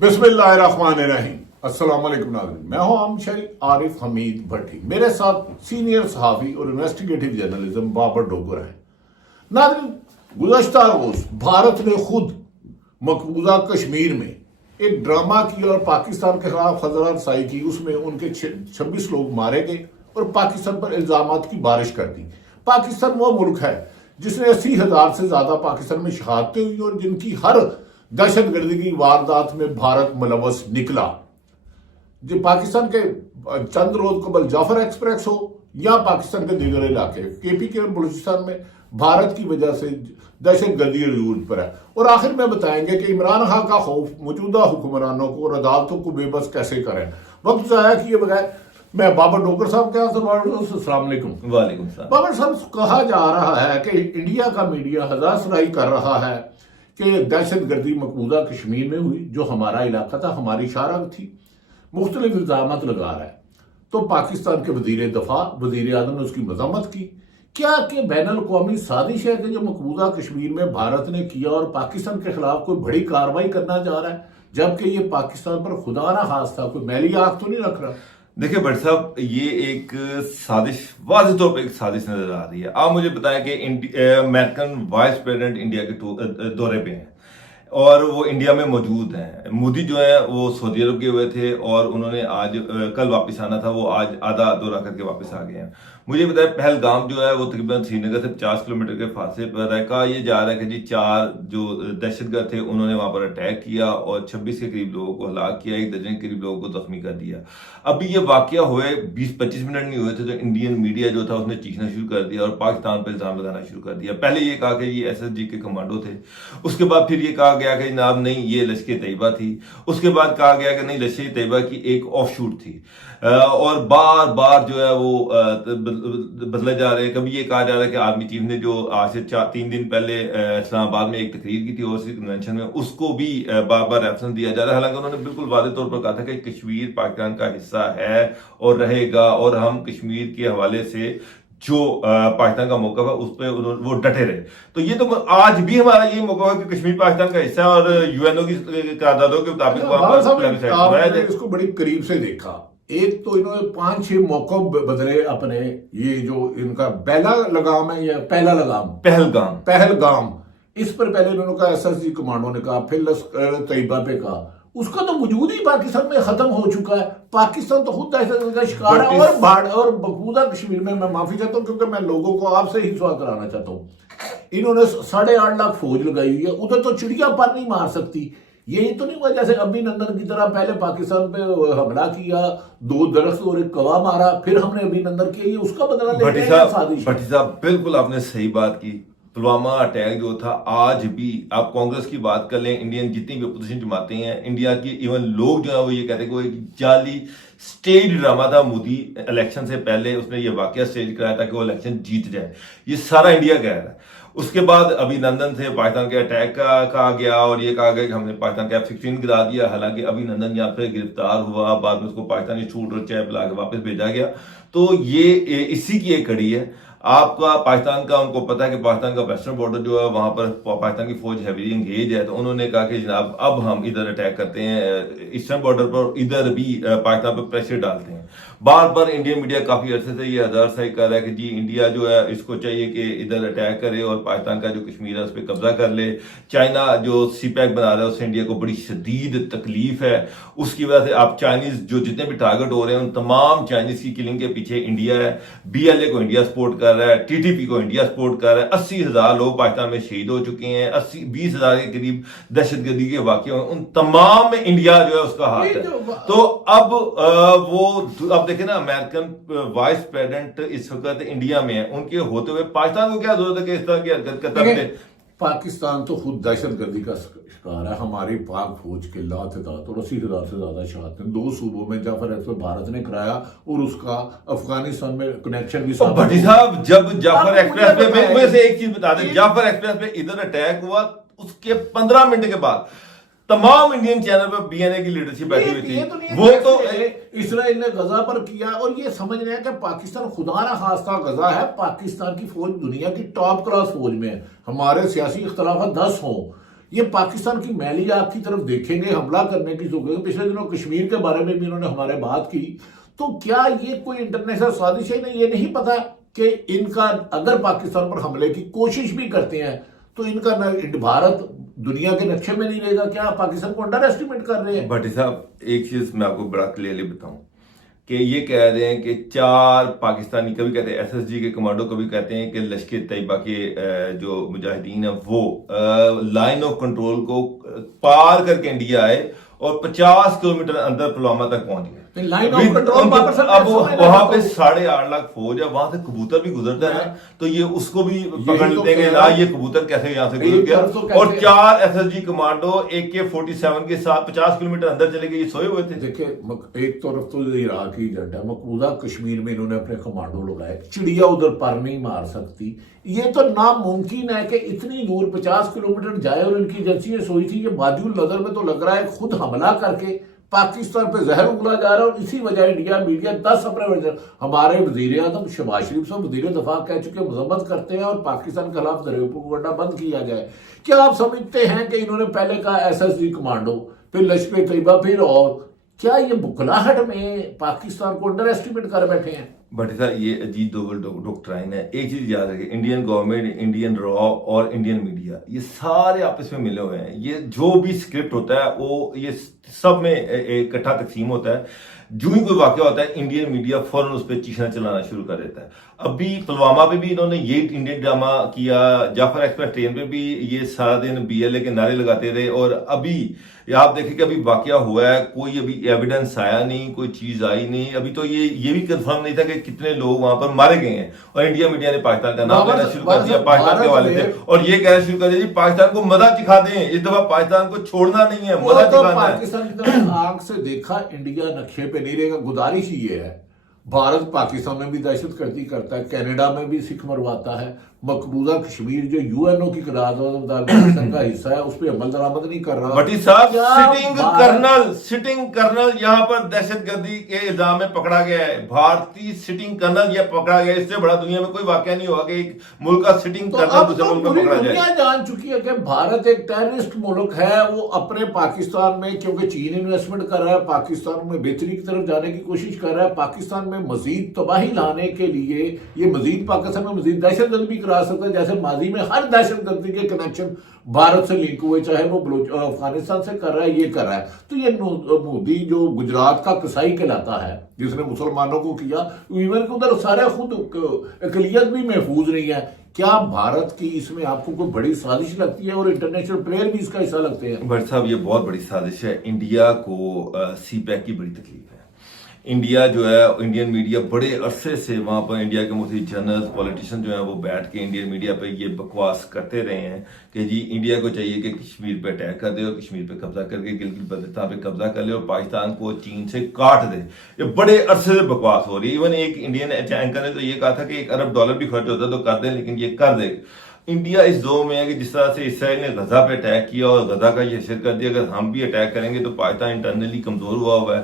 बिस्मिल्लाहिर्रहमानिर्रहीम। अस्सलाम वालेकुम नाज़रीन, मैं हूं आम शरीफ आरिफ हमीद भट्टी। मेरे साथ सीनियर सहाफ़ी और इन्वेस्टिगेटिव जर्नलिज्म बाबर डोगर है। नाज़रीन, गुज़श्ता रोज़ भारत ने खुद मकबूजा कश्मीर में एक ड्रामा किया और पाकिस्तान के खिलाफ हज़ार साई की। उसमें उनके 26 लोग मारे गए और पाकिस्तान पर इल्ज़ामात की बारिश कर दी। पाकिस्तान वो मुल्क है जिसने 80,000 से ज़्यादा पाकिस्तान में शहादतें हुई और जिनकी हर दहशतगर्दी की वारदात में भारत मुलव्वस निकला। जो पाकिस्तान के चंद रोज कबल जाफर एक्सप्रेस हो या पाकिस्तान के दीगर इलाके KPK और बलूचिस्तान में भारत की वजह से दहशतगर्दी अरूज पर है। और आखिर में बताएंगे कि इमरान खान का खौफ मौजूदा हुक्मरानों को और अदालतों को बेबस कैसे करें। वक्त ज़ाया किए बगैर मैं बाबर डोगर साहब के यहाँ। अस्सलाम वालेकुम। वालेकुम सलाम। बाबर साहब, कहा जा रहा है कि इंडिया का मीडिया हज़ारसराई कर रहा है कि दहशतगर्दी मकबूजा कश्मीर में हुई, जो हमारा इलाका था, हमारी शारग थी। मुख्तलिफ इल्जामात लगा रहा है। तो पाकिस्तान के वजीर दफा वजीर आज़म ने उसकी मजम्मत की। क्या कि बैनुल-अक़वामी साजिश है कि जो मकबूजा कश्मीर में भारत ने किया और पाकिस्तान के खिलाफ कोई बड़ी कार्रवाई करना चाह रहा है, जबकि ये पाकिस्तान पर खुदा ना खास्ता कोई मैली आग तो नहीं रख रहा। देखिए भट्ट साहब, ये एक साजिश, वाज़ेह तौर पे एक साजिश नजर आ रही है। आप मुझे बताएं कि अमेरिकन वाइस प्रेसिडेंट इंडिया के दौरे पे हैं और वो इंडिया में मौजूद हैं। मोदी जो है वो सऊदी अरब गए हुए थे और उन्होंने आज कल वापस आना था, वो आज आधा दौरा करके वापस आ गए हैं। मुझे बताया पहलगाम जो है वो तकरीबन श्रीनगर से 50 किलोमीटर के फासले पर है। कहा यह जा रहा है कि जी 4 जो दहशतगर्द थे उन्होंने वहां पर अटैक किया और 26 के करीब लोगों को हलाक किया, 1 दर्जन के करीब लोगों को जख्मी कर दिया। अभी ये वाकया हुए 20-25 मिनट नहीं हुए थे तो इंडियन मीडिया जो था उसने चीखना शुरू कर दिया और पाकिस्तान पर इल्जाम लगाना शुरू कर दिया। पहले ये कहा कि ये SSG के कमांडो थे, उसके बाद फिर ये कहा गया कि जनाब नहीं, ये लश्कर तैयबा थी, उसके बाद कहा गया कि नहीं, लश्कर तैयबा की एक ऑफ शूट थी। और बार बार जो है वो बदले जा रहे हैं। कभी ये कहा जा रहा है कि आर्मी चीफ ने जो आज से 3 दिन पहले इस्लामाबाद में एक तकरीर की थी ओवरसीज कन्वेंशन में, उसको भी बार बार रेफरेंस दिया जा रहा है। हालांकि उन्होंने बिल्कुल वाज़ेह तौर पर कहा था कि कश्मीर पाकिस्तान का हिस्सा है और रहेगा और हम कश्मीर के हवाले से जो पाकिस्तान का मौका है उस पर वो डटे रहे। तो ये तो आज भी हमारा ये मौका है कि कश्मीर पाकिस्तान का हिस्सा है और UNO की करारदादों के मुताबिक इसको बड़ी करीब से देखा। एक तो इन्होंने 5-6 मौकों बदले अपने, ये जो इनका बेला लगाम है या पहलगाम, इस पर पहले इन्होंने कहा SSG कमांडो ने कहा, फिर लश्कर तैयबा पे कहा। उसका तो वजूद ही पाकिस्तान में खत्म हो चुका है। पाकिस्तान तो खुद दहशतगर्दी का शिकार है। और मकबूजा कश्मीर में मैं माफी चाहता हूँ क्योंकि मैं लोगों को आपसे ही सवाल कराना चाहता हूँ। इन्होंने 8.5 लाख फौज लगाई हुई है, उधर तो चिड़िया पर नहीं मार सकती। यही तो नहीं हुआ जैसे अभिनंदन की तरह पहले पाकिस्तान पे हमला किया, 2 दरख्त और 1 कौवा मारा, फिर हमने अभिनंदन किया, ये उसका बदला लेते हैं साजिश। भट्टी साहब, बिल्कुल आपने सही बात की। पुलवामा अटैक जो था, आज भी आप कांग्रेस की बात कर लें, इंडियन जितनी भी अपोजिशन जमातें हैं इंडिया की, इवन लोग जो है वो ये कहते हैं कि वो एक जाली स्टेज ड्रामा था। मोदी इलेक्शन से पहले उसने ये वाकया स्टेज कराया था कि वो इलेक्शन जीत जाए, ये सारा इंडिया कह रहा है। उसके बाद अभिनंदन से पाकिस्तान के अटैक का कहा गया और ये कहा गया कि हमने पाकिस्तान का F-16 गिरा दिया। हालांकि अभिनंदन यहाँ पे गिरफ्तार हुआ, बाद में उसको पाकिस्तानी छूट और चाय पिला के वापस भेजा गया। तो ये इसी की एक कड़ी है। आपका पाकिस्तान का, उनको पता है कि पाकिस्तान का वेस्टर्न बॉर्डर जो है वहां पर पाकिस्तान की फौज हैवी एंगेज है, तो उन्होंने कहा कि जनाब अब हम इधर अटैक करते हैं ईस्टर्न बॉर्डर पर, इधर भी पाकिस्तान पर प्रेशर डालते हैं। बार बार इंडियन मीडिया काफी अरसे से ये हज़ारसाई कर रहा है कि जी इंडिया जो है इसको चाहिए कि इधर अटैक करे और पाकिस्तान का जो कश्मीर है उस पर कब्जा कर ले। चाइना जो CPEC बना रहा है उससे इंडिया को बड़ी शदीद तकलीफ है। उसकी वजह से आप चाइनीज जो जितने भी टारगेट हो रहे हैं उन तमाम चाइनीज की किलिंग के पीछे इंडिया है। BLA को इंडिया सपोर्ट कर रहा है, TTP को इंडिया सपोर्ट कर रहा है। 80,000 लोग पाकिस्तान में शहीद हो चुके हैं, 20,000 के करीब दहशतगर्दी के वाकये हुए, उन तमाम में इंडिया जो है उसका हाथ है। तो अब अब देखें ना, अमेरिकन वाइस प्रेसिडेंट इस वक्त इंडिया में है, उनके होते हुए पाकिस्तान को क्या जरूरत है कि इस तरह की हरकत करता है? पाकिस्तान तो खुद दहशतगर्दी का शिकार है। हमारी पाक फौज के लात और 80,000 से ज्यादा शहादतें 2 सूबों में जाफर एक्सप्रेस भारत ने कराया और उसका अफगानिस्तान में कनेक्शन भी। भट्टी साहब, जब जाफर एक्सप्रेस पे, मैं से एक चीज बता दें, जाफर एक्सप्रेस पे इधर अटैक हुआ, उसके 15 मिनट के बाद तमाम इंडियन चैनल पर BNA की लीडरशिप बैठी हुई थी। वो तो इसराइल ने गजा पर किया और ये समझ रहे हैं कि पाकिस्तान खुदा ना खास्ता गजा है। पाकिस्तान की फौज दुनिया की टॉप क्लास फौज में है। हमारे सियासी इख्तलाफात 10 हों یہ پاکستان کی میلی آنکھ کی طرف دیکھیں گے, حملہ کرنے کی سوچیں گے. پچھلے دنوں کشمیر کے بارے میں بھی انہوں نے ہمارے بات کی. تو کیا یہ کوئی انٹرنیشنل سازش ہے؟ نہیں, یہ نہیں پتا کہ ان کا اگر پاکستان پر حملے کی کوشش بھی کرتے ہیں تو ان کا بھارت دنیا کے نقشے میں نہیں رہے گا. کیا پاکستان کو انڈر ایسٹیمیٹ کر رہے ہیں؟ بھٹی صاحب ایک چیز میں آپ کو بڑا کلیئرلی بتاؤں کہ یہ کہہ رہے ہیں کہ 4 پاکستانی, کبھی کہتے ہیں ایس ایس جی کے کمانڈو, کبھی کہتے ہیں کہ لشکر طیبہ کے جو مجاہدین ہیں وہ لائن آف کنٹرول کو پار کر کے انڈیا آئے اور 50 کلومیٹر اندر پلوامہ تک پہنچ گئے. لائن آف کنٹرول اب وہاں پہ 8.5 لاکھ فوج ہے, وہاں سے کبوتر بھی گزرتا ہے نا, تو یہ اس کو بھی پکڑ لیتے ہیں کہ یہ کبوتر کیسے یہاں سے گزر گیا. اور 4 S S G commando AK-47 کے ساتھ 50 کلومیٹر اندر چلے گئے, یہ سوئے ہوئے تھے. دیکھیں ایک طرف تو عراقی ایجنٹ ہے, مقبوضہ کشمیر میں انہوں نے اپنے کمانڈو لگائے, چڑیا ادھر پر نہیں مار سکتی. یہ تو ناممکن ہے کہ اتنی دور 50 کلومیٹر جائے, اور ان کی ایجنسی یہ سوئی تھی. یہ ماجول نظر میں تو لگ رہا ہے خود حملہ کر کے پاکستان پہ زہر اگلا جا رہا ہے, اور اسی وجہ انڈیا میڈیا 10 اپریل ہمارے وزیر اعظم شہباز شریف صاحب وزیر دفاع کہہ چکے مذمت کرتے ہیں اور پاکستان کے خلاف ذریعہ پروپیگنڈا بند کیا جائے. کیا آپ سمجھتے ہیں کہ انہوں نے پہلے کہا ایس ایس جی کمانڈو, پھر لشکر طیبہ, پھر اور کیا یہ بکلاہٹ میں پاکستان کو انڈر ایسٹیمیٹ کر بیٹھے ہیں؟ بھٹی صاحب یہ عجیب ڈبل ڈاکٹرائن ہے. ایک چیز یاد رکھیں, انڈین گورنمنٹ, انڈین را اور انڈین میڈیا یہ سارے آپس میں ملے ہوئے ہیں. یہ جو بھی اسکرپٹ ہوتا ہے وہ یہ سب میں اکٹھا تقسیم ہوتا ہے. جو ہی کوئی واقعہ ہوتا ہے انڈین میڈیا فوراً اس پہ چیخنا چلانا شروع کر دیتا ہے. ابھی پلوامہ پہ بھی انہوں نے یہ انڈین ڈرامہ کیا, جعفر ایکسپریس ٹرین پہ بھی یہ سارا دن BLA کے نعرے لگاتے رہے, اور ابھی آپ دیکھیں کہ ابھی واقعہ ہوا ہے, کوئی ابھی ایویڈنس آیا نہیں, کوئی چیز آئی نہیں. ابھی تو یہ بھی کنفرم نہیں تھا کہ کتنے لوگ وہاں پر مارے گئے ہیں, اور انڈیا میڈیا نے پاکستان کا نام لینا شروع کر دیا پاکستان کے حوالے سے, اور یہ کہنا شروع کر دیا جی پاکستان کو مدد چکھا دیں, اس دفعہ پاکستان کو چھوڑنا نہیں ہے, مدد چکھانا ہے. پاکستان کی طرف آنکھ سے دیکھا, انڈیا نقشے پہ نہیں رہے گا. گزارش ہی یہ ہے, بھارت پاکستان میں بھی دہشت گردی کرتا ہے, کینیڈا میں بھی سکھ مرواتا ہے, مقبوضہ کشمیر جو UNO کی قرارداد کا حصہ ہے اس پہ عمل درآمد نہیں کر رہا. بھٹی صاحب سٹنگ کرنل یہاں پر دہشت گردی کے الزام میں پکڑا گیا ہے. بھارتی سٹنگ کرنل یہ پکڑا گیا, اس سے بڑا دنیا میں کوئی واقعہ نہیں ہوا کہ ایک ملک کا سٹنگ کرنل دوسرے ملک میں پکڑا جائے. دنیا جان چکی ہے کہ بھارت ایک ٹیررسٹ ملک ہے. وہ اپنے پاکستان میں, کیونکہ چین انویسٹمنٹ کر رہا ہے, پاکستان میں بہتری کی طرف جانے کی کوشش کر رہا ہے, پاکستان میں مزید تباہی لانے کے لیے یہ مزید پاکستان میں مزید دہشت گرد بھی کرا سکتا ہے. جیسے ماضی میں ہر دہشت گردی کے کنیکشن بھارت سے لنک ہوئے, چاہے وہ افغانستان سے کر رہا ہے, یہ کر رہا ہے. تو یہ مودی جو گجرات کا قصائی کہلاتا ہے, جس نے مسلمانوں کو کیا, ایون کہ ادھر سارے خود اقلیت بھی محفوظ نہیں ہے. کیا بھارت کی اس میں آپ کو کوئی بڑی سازش لگتی ہے, اور انٹرنیشنل پلیئر بھی اس کا حصہ لگتے ہیں؟ بھٹ صاحب یہ بہت بڑی سازش ہے. انڈیا کو CPEC کی بڑی تکلیف ہے. انڈیا جو ہے, انڈین میڈیا بڑے عرصے سے وہاں پر انڈیا کے مختلف جنرل پولیٹیشن جو ہیں وہ بیٹھ کے انڈین میڈیا پہ یہ بکواس کرتے رہے ہیں کہ جی انڈیا کو چاہیے کہ کشمیر پہ اٹیک کر دے, اور کشمیر پہ قبضہ کر کے گلگت بلتستان پہ قبضہ کر لے, اور پاکستان کو چین سے کاٹ دے. یہ بڑے عرصے سے بکواس ہو رہی ہے. ایون ایک انڈین اینکر نے تو یہ کہا تھا کہ $1 ارب بھی خرچ ہوتا تو کر دیں, لیکن یہ کر دے. انڈیا اس دور میں ہے کہ جس طرح سے اسرائیل نے غزہ پہ اٹیک کیا اور غزہ کا یہ حشر کر دیا, اگر ہم بھی اٹیک کریں گے تو پاکستان انٹرنلی کمزور ہوا ہے,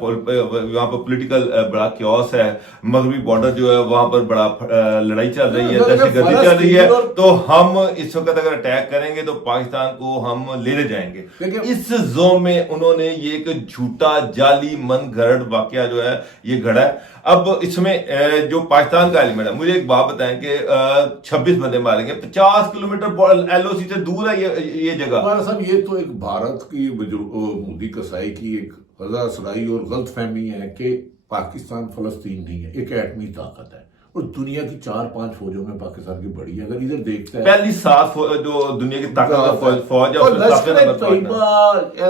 وہاں پر پولیٹیکل بڑا کیوس ہے, مغربی بارڈر جو ہے وہاں پر بڑا لڑائی چل رہی ہے, دہشت گردی چل رہی ہے, تو ہم اس وقت اگر اٹیک کریں گے تو پاکستان کو ہم لے جائیں گے. اس زون میں انہوں نے یہ ایک جھوٹا جعلی من گھڑت واقعہ جو ہے یہ گھڑا ہے. اب اس میں جو پاکستان کا ایلیمنٹ ہے, مجھے ایک بات بتائیں کہ 26 بندے ماریں گے, 50 کلومیٹر LOC سے دور ہے یہ جگہ. صاحب یہ تو ایک بھارت کی مودی قصائی کی ایک غزہ سرائی اور غلط فہمی ہے کہ پاکستان فلسطین نہیں ہے, ایک ایٹمی طاقت ہے, اور دنیا کی 4-5 فوجوں میں پاکستان کی بڑی ہے. اگر ادھر دیکھتا ہے پہلی 7 جو دنیا کی طاقت فوج ہے, لشکر طیبہ,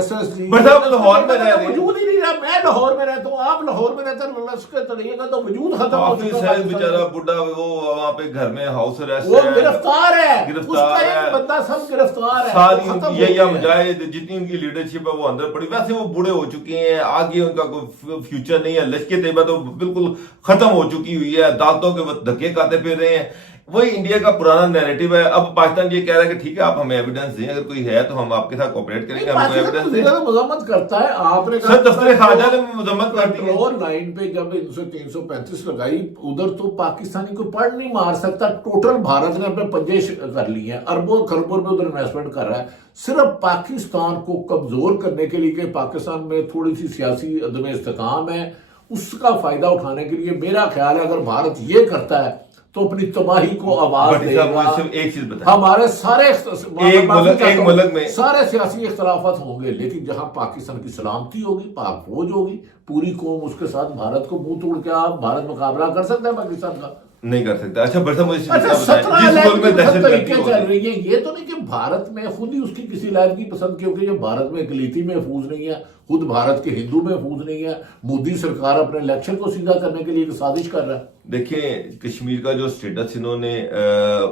SSG لاہور میں رہ وجود ہی نہیں رہا. میں لاہور میں رہتا ہوں, آپ لاہور میں رہتے ہیں, لشکر طیبہ کا تو وجود ختم ہو چکا ہے. بیچارہ بڈھا وہ وہاں پہ گھر میں ہاؤس ارسٹ وہ گرفتار ہے, اس کا ایک بندہ سب گرفتار ہے. ساری یہی مجاہد جتنی ان کی لیڈرشپ ہے وہ اندر پڑی. ویسے وہ بوڑھے ہو چکے ہیں, آگے ان کا کوئی فیوچر نہیں ہے. لشکر طیبہ تو بالکل ختم ہو چکی ہوئی ہے, عدالتوں کے دھکے کھاتے پھر رہے ہیں. वही इंडिया का पुराना नैरेटिव है। अब पाकिस्तान ये कह रहा है कि ठीक है आप हमें एविडेंस दें, अगर कोई है तो हम आपके साथ कोऑपरेट करेंगे, हमको एविडेंस दें। मजम्मत करता है आपने सर दफ्तर खारजा ने मजम्मत कर दी है। कंट्रोल लाइन पे जब 335 लगाई, उधर तो पाकिस्तानी को पड़ नहीं मार सकता। टोटल भारत ने अपने पंजे कर लिए हैं, अरबों खरबों में उधर इन्वेस्टमेंट कर रहा है सिर्फ पाकिस्तान को कमजोर करने के लिए कि पाकिस्तान में थोड़ी सी सियासी अदम इस्तेकाम है, उसका फायदा उठाने के लिए। मेरा ख्याल है अगर भारत ये करता है तो अपनी तबाही को आवाज देगा। एक चीज बता, हमारे सारे एक मुल्क में सारे सियासी इख्तलाफात होंगे, लेकिन जहां पाकिस्तान की सलामती होगी, पाक फौज होगी, पूरी कौम उसके साथ, भारत को मुंह तोड़ के आप भारत मुकाबला कर सकता है पाकिस्तान का? नहीं कर सकता। अच्छा बरसा मुझे अच्छा, 17 मुल्क में तरीके चल रही है। ये तो नहीं कि भारत में खुद ही उसकी किसी लायक की पसंद, क्योंकि ये भारत में इकलीती महफूज नहीं है, खुद भारत के हिंदू महफूज नहीं है। मोदी सरकार अपने इलेक्शन को सीधा करने के लिए एक साजिश कर रहा है। देखिए कश्मीर का जो स्टेटस इन्होंने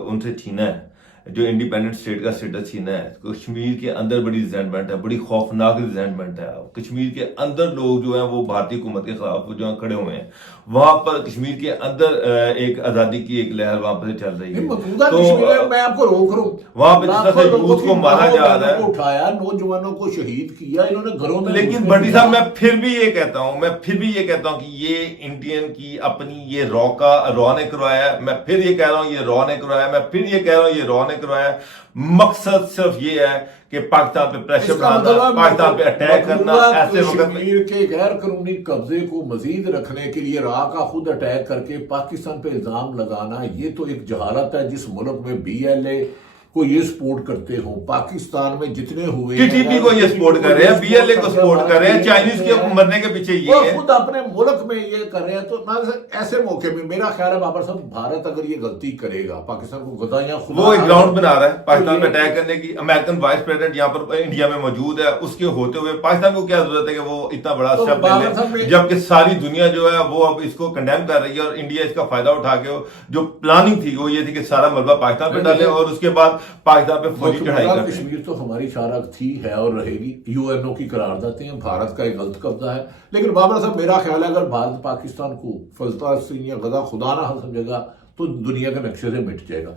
उनसे छीना है, जो इंडिपेंडेंट स्टेट का स्टेटस छीना है, कश्मीर के अंदर बड़ी रिजेंटमेंट है, बड़ी खौफनाक रिजेंटमेंट है। कश्मीर के अंदर लोग जो हैं वो भारतीय हुकूमत के खिलाफ जो हैं खड़े हुए हैं। वहां पर कश्मीर के अंदर एक आजादी की एक लहर वहां पर चल रही है। तो मैं आपको रोक रहा हूं, वहां पर जिस तरह से यूथ को मारा जा रहा है, उठाया, नौजवानों को शहीद किया इन्होंने घरों में। लेकिन भट्टी साहब मैं फिर भी ये कहता हूं कि ये इंडियन की अपनी ये रॉ ने करवाया। मैं फिर ये कह रहा हूं ये रॉ ने करवाया। मैं फिर ये कह रहा हूं ये रॉ ने करवाया। मकसद सिर्फ ये है कि पाकिस्तान पे प्रेशर बनाना, पाकिस्तान पे अटैक करना। ऐसे वक्त कश्मीर के गैर कानूनी कब्जे को मजीद रखने के लिए राह का खुद अटैक करके पाकिस्तान पे इल्जाम लगाना, ये तो एक जहालत है। जिस मुल्क में BLA को ये सपोर्ट करते हो, पाकिस्तान में जितने हुए TTP को ये सपोर्ट कर रहे हैं, BLA को सपोर्ट कर रहे हैं, चाइनीज के मरने के पीछे ये है, खुद अपने मुल्क में ये कर रहे हैं। तो ना ऐसे मौके में मेरा ख्याल है बाबर साहब, भारत अगर ये गलती करेगा, पाकिस्तान को गदाइयां वो एक ग्राउंड बना रहा है पाकिस्तान पे अटैक करने की। अमेरिकन वाइस प्रेसिडेंट यहाँ पर इंडिया में मौजूद है, उसके होते हुए पाकिस्तान को क्या जरूरत है कि वो इतना बड़ा स्टेप ले ले, जबकि सारी दुनिया जो है वो अब इसको कंडेम कर रही है। और इंडिया इसका फायदा उठा के जो प्लानिंग थी वो ये थी कि सारा मलबा पाकिस्तान पे डाले और उसके बाद पाकिस्तान पे कश्मीर तो हमारी शारक थी, है और रहेगी। UNO की करारदादें हैं, भारत का एक गलत कब्जा है। लेकिन बाबर साहब मेरा ख्याल है अगर भारत पाकिस्तान को फलस्तीन या गजा खुदा ना समझेगा तो दुनिया के नक्शे से मिट जाएगा।